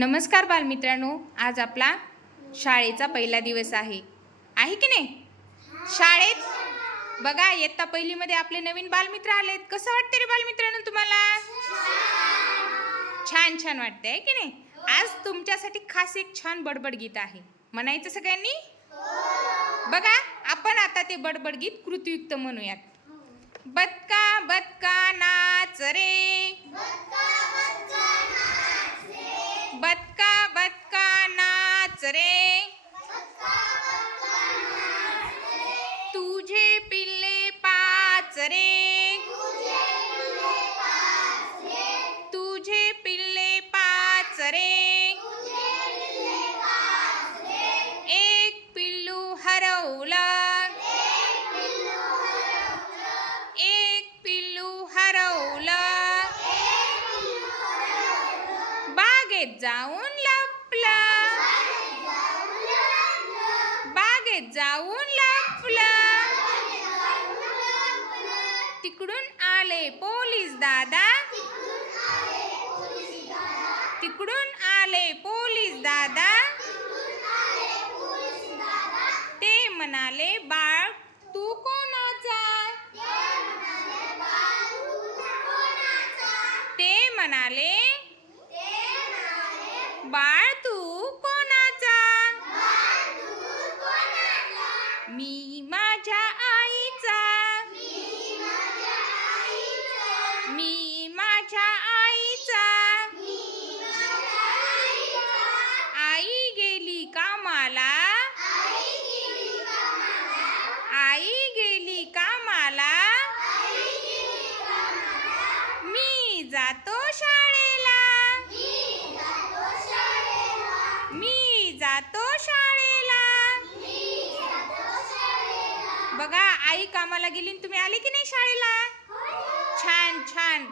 नमस्कार बालमित्रांनो, आज आपला शाळेचा पहिला दिवस आहे की नाही? शाळेत बघा, इयत्ता पहिलीमध्ये आपले नवीन बालमित्र आलेत. कसं वाटते रे बालमित्रांनो तुम्हाला? छान छान वाटते आहे की नाही? आज तुमच्यासाठी खास एक छान बडबड गीत आहे. म्हणायचं सगळ्यांनी? बघा, आपण आता ते बडबड गीत कृतीयुक्त म्हणूयात. बदका बदका नाच रे, बदका बदका नाच रे, तुझे पिल्ले पाच रे, तुझे पिल्ले पाच रे, एक पिल्लू हरवलं, एक पिल्लू हरवलं, बागेत जाऊन लपलं, बागेत जाऊन लपलं, तिकडून आले पोलीस दादा, तिकडून आले पोलीस दादा, ते म्हणाले बाळ तू कोणाचा, ते म्हणाले बाळ तू कोणाचा, मी माझ्या आईचा, मी माझ्या आईचा, आई गेली कामाला, आई गेली कामाला, मी जातो शाळेला, मी जातो शाळेला. बघा, आई कामाला गेली आणि तुम्ही आले की नाही शाळेला? छान छान.